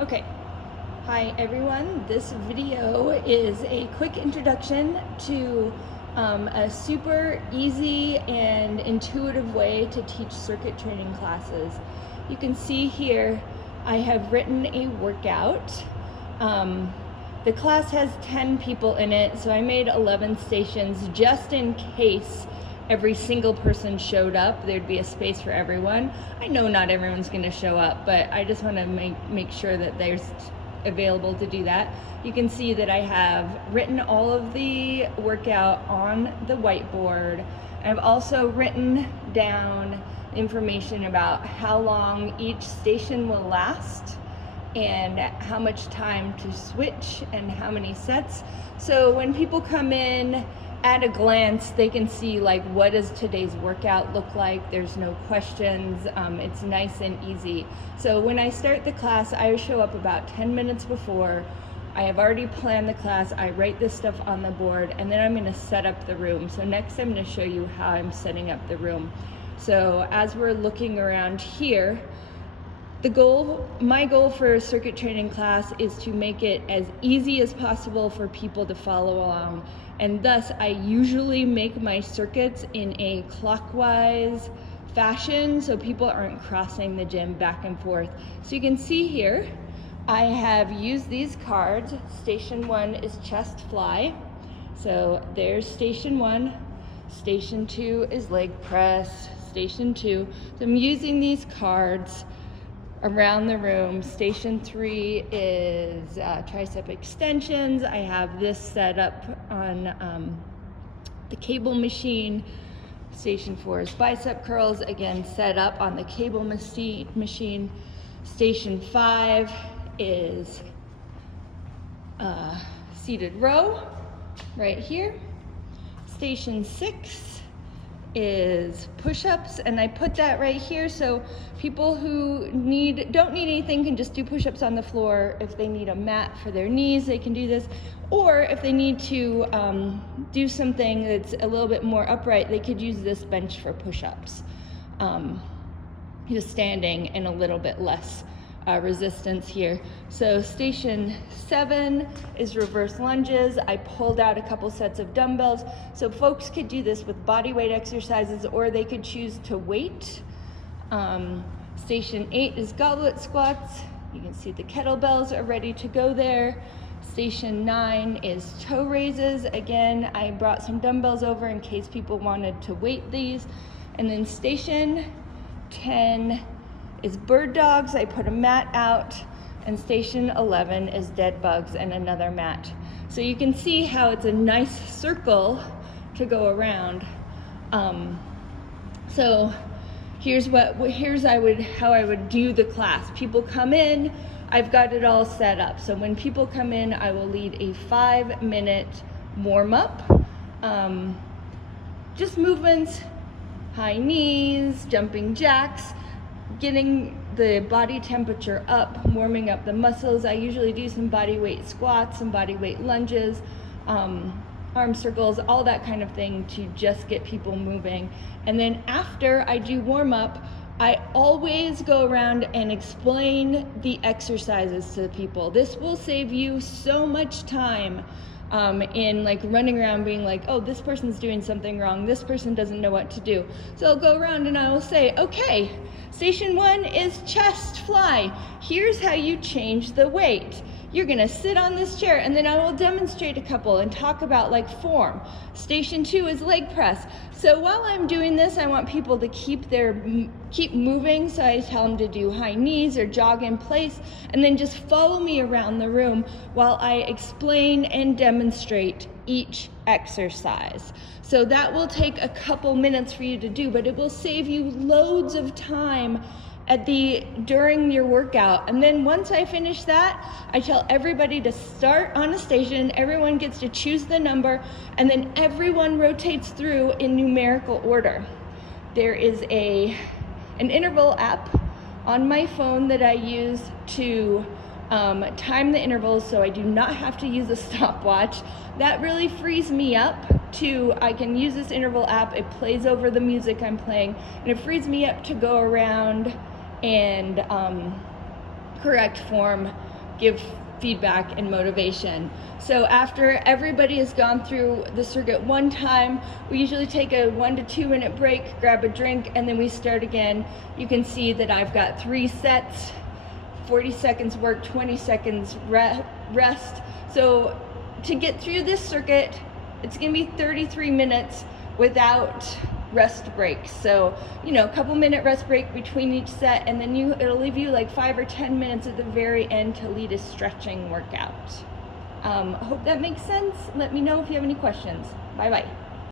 Okay, hi everyone. This video is a quick introduction to a super easy and intuitive way to teach circuit training classes. You can see here I have written a workout. The class has 10 people in it, so I made 11 stations just in case every single person showed up. There'd be a space for everyone. I know not everyone's going to show up, but I just want to make sure that there's available to do that. You can see that I have written all of the workout on the whiteboard. I've also written down information about how long each station will last and how much time to switch and how many sets. So when people come in, at a glance, they can see like, what does today's workout look like? There's no questions. It's nice and easy. So when I start the class, I show up about 10 minutes before. I have already planned the class. I write this stuff on the board, and then I'm going to set up the room. So next I'm going to show you how I'm setting up the room. So as we're looking around here, my goal for a circuit training class is to make it as easy as possible for people to follow along. And thus, I usually make my circuits in a clockwise fashion so people aren't crossing the gym back and forth. So you can see here, I have used these cards. Station 1 is chest fly. So there's station 1. Station 2 is leg press. Station 2. So I'm using these cards around the room. Station 3 is tricep extensions. I have this set up on the cable machine. Station 4 is bicep curls, again set up on the cable machine. Station 5 is seated row right here. Station 6 is push-ups, and I put that right here so people who don't need anything can just do push-ups on the floor. If they need a mat for their knees, they can do this, or if they need to do something that's a little bit more upright, they could use this bench for push-ups, just standing and a little bit less resistance here. So station 7 is reverse lunges. I pulled out a couple sets of dumbbells. So folks could do this with body weight exercises, or they could choose to wait. Station 8 is goblet squats. You can see the kettlebells are ready to go there. Station 9 is toe raises. Again, I brought some dumbbells over in case people wanted to weight these. And then station 10 is bird dogs. I put a mat out, and station 11 is dead bugs and another mat. So you can see how it's a nice circle to go around. So here's how I would do the class. People come in, I've got it all set up. So when people come in, I will lead a 5-minute warm-up. Just movements, high knees, jumping jacks, getting the body temperature up, warming up the muscles. I usually do some body weight squats, some body weight lunges, arm circles, all that kind of thing to just get people moving. And then after I do warm up, I always go around and explain the exercises to the people. This will save you so much time in like running around being like, oh, this person's doing something wrong, this person doesn't know what to do. So I'll go around and I will say, okay, station 1 is chest fly. Here's how you change the weight. You're gonna sit on this chair, and then I will demonstrate a couple and talk about like form. Station 2 is leg press. So while I'm doing this, I want people to keep moving. So I tell them to do high knees or jog in place, and then just follow me around the room while I explain and demonstrate each exercise. So that will take a couple minutes for you to do, but it will save you loads of time during your workout. And then once I finish that, I tell everybody to start on a station. Everyone gets to choose the number, and then everyone rotates through in numerical order. There is an interval app on my phone that I use to time the intervals, so I do not have to use a stopwatch. That really frees me up I can use this interval app. It plays over the music I'm playing, and it frees me up to go around and correct form give feedback and motivation. So after everybody has gone through the circuit one time, we usually take a 1 to 2 minute break, grab a drink, and then we start again. You can see that I've got 3 sets, 40 seconds work, 20 seconds rest. So to get through this circuit, it's gonna be 33 minutes without rest breaks. So, a couple minute rest break between each set, and then it'll leave you like 5 or 10 minutes at the very end to lead a stretching workout. I hope that makes sense. Let me know if you have any questions. Bye bye.